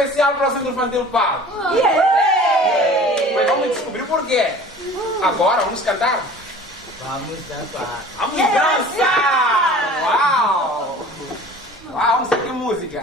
especial para o Centro Infantil Pau. Mas vamos descobrir por quê. Agora vamos cantar? Vamos dançar. Vamos dançar! Uau! Uau, vamos sentir música.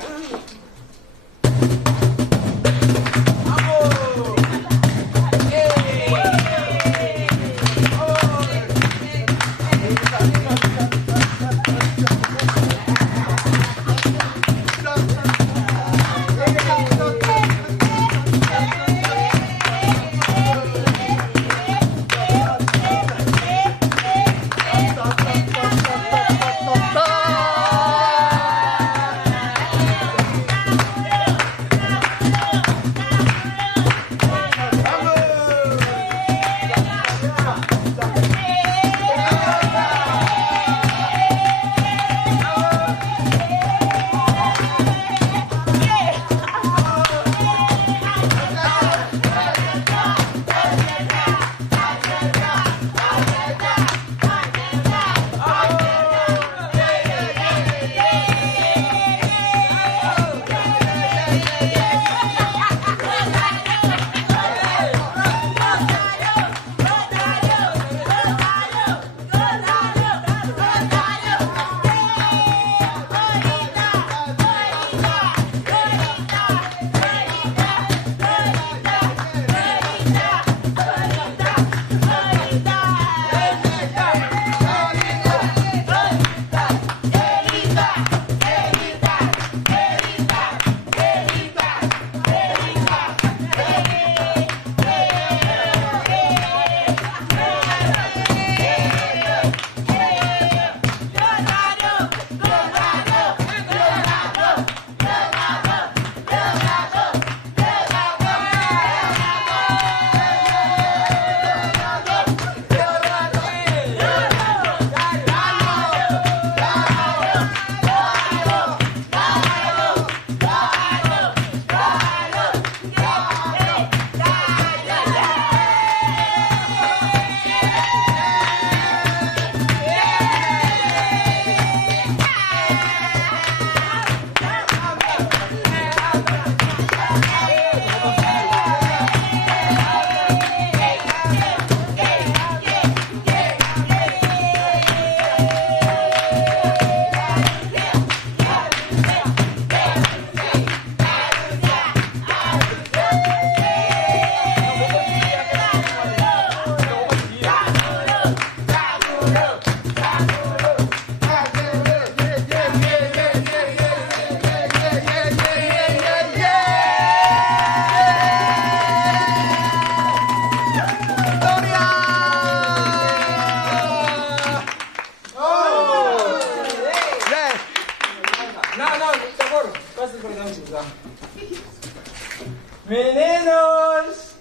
Meninos!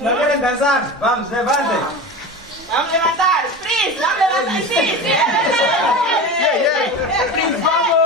Não querem dançar? Vamos, levantem! Vamos levantar! Pris, vamos levantar! Sim, Pris, vamos!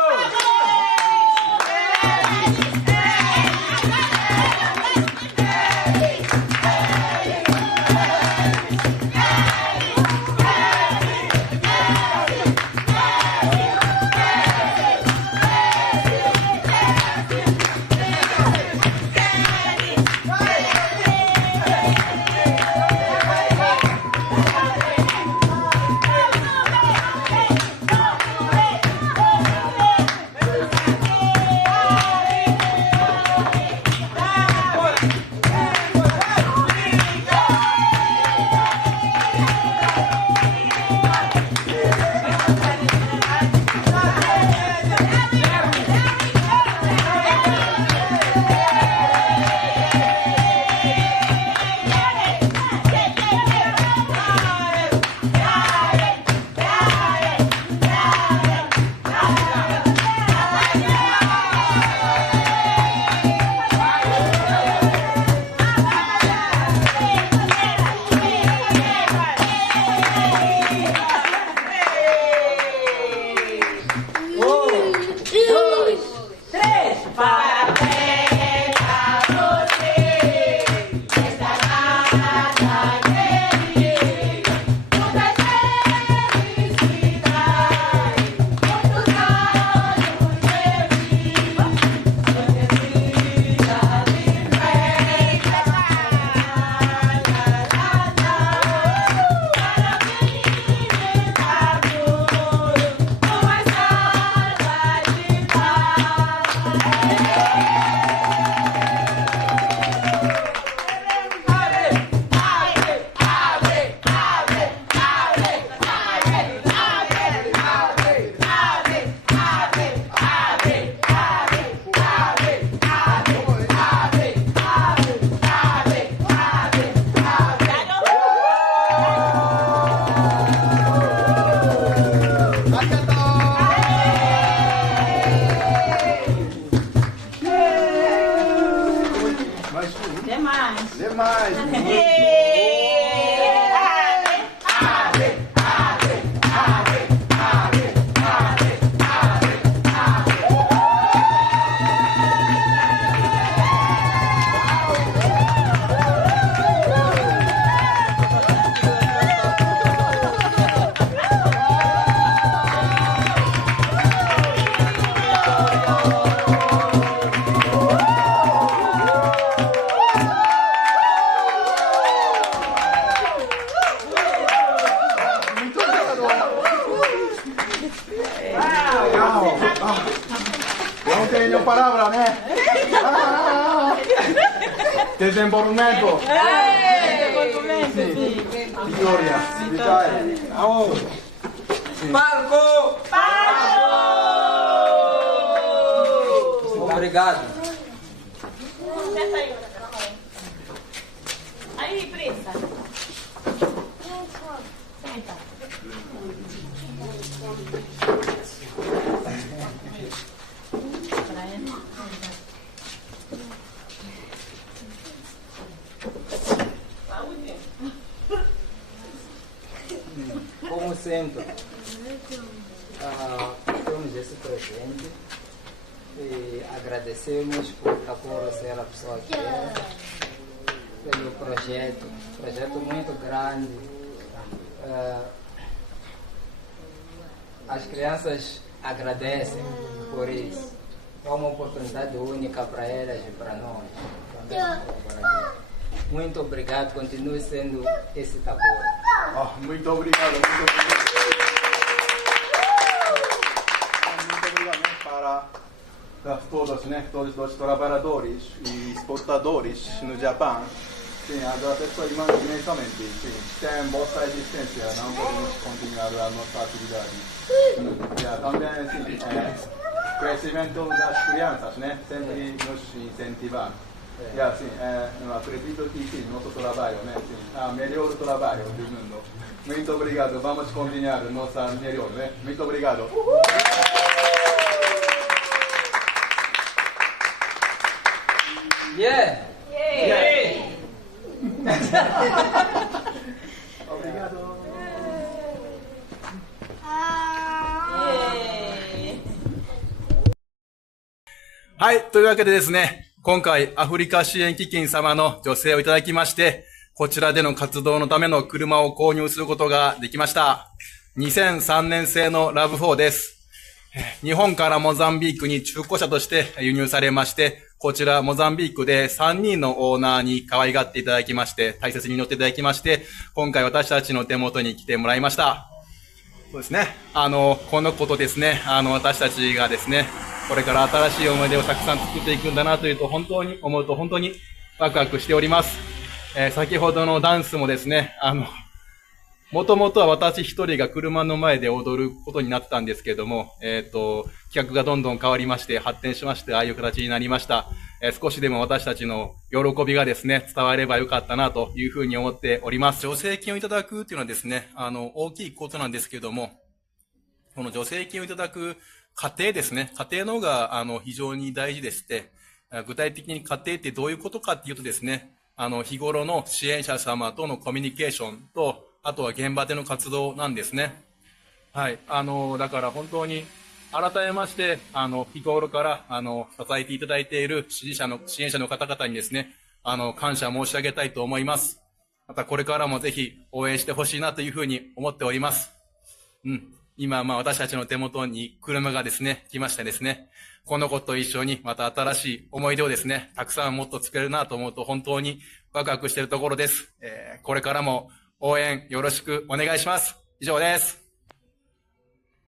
palabra, né? Desenvolvimento. Vitória. Vitória. Palco! Obrigado. Senta aí. Aí, Prisa. Senta. Como sempre, temos esse presente e agradecemos por Takoro ser a pessoa que é, pelo projeto muito grande. As crianças agradecem por isso. É uma oportunidade única para elas e para nós. Muito obrigado, continue sendo esse Takoro. Muito obrigado, muito obrigado. Muito obrigado para todos, né? Todos os trabalhadores e exportadores no Japão. Sim, agradeço imensamente. Sim, sem vossa existência não podemos continuar a nossa atividade. Também, sim, crescimento das crianças, né? Sempre nos incentivar. E assim, eu acredito que sim, nosso trabalho, né? Sim, melhor trabalho do mundo. Muito obrigado, vamos continuar nossa melhor, né? Muito obrigado. Yeah! Obrigado. はい、というわけでですね、今回アフリカ支援基金様の助成をいただきまして、こちらでの活動のための車を購入することができました。2003年製のラブ4です。日本からモザンビークに中古車として輸入されまして、こちらモザンビークで3人のオーナーに可愛がっていただきまして、大切に乗っていただきまして、今回私たちの手元に来てもらいました。そうですね。このことですね、私たちがですね、これから新しい思い出をたくさん作っていくんだなというと、本当に思うと本当にワクワクしております。先ほどのダンスもですね、もともとは私一人が車の前で踊ることになってたんですけれども、企画がどんどん変わりまして、発展しまして、ああいう形になりました。少しでも私たちの喜びがですね、伝わればよかったなというふうに思っております。助成金をいただくっていうのはですね、大きいことなんですけれども、この助成金をいただく過程ですね、過程の方が、非常に大事でして、具体的に過程ってどういうことかっていうとですね、日頃の支援者様とのコミュニケーションと、あとは現場での活動なんですね。はい。だから本当に、改めまして、日頃から、支えていただいている支援者の方々にですね、感謝申し上げたいと思います。またこれからもぜひ応援してほしいなというふうに思っております。今、私たちの手元に車がですね、来ましてですね、この子と一緒にまた新しい思い出をですね、たくさんもっと作れるなと思うと本当にワクワクしているところです。これからも応援よろしくお願いします。以上です。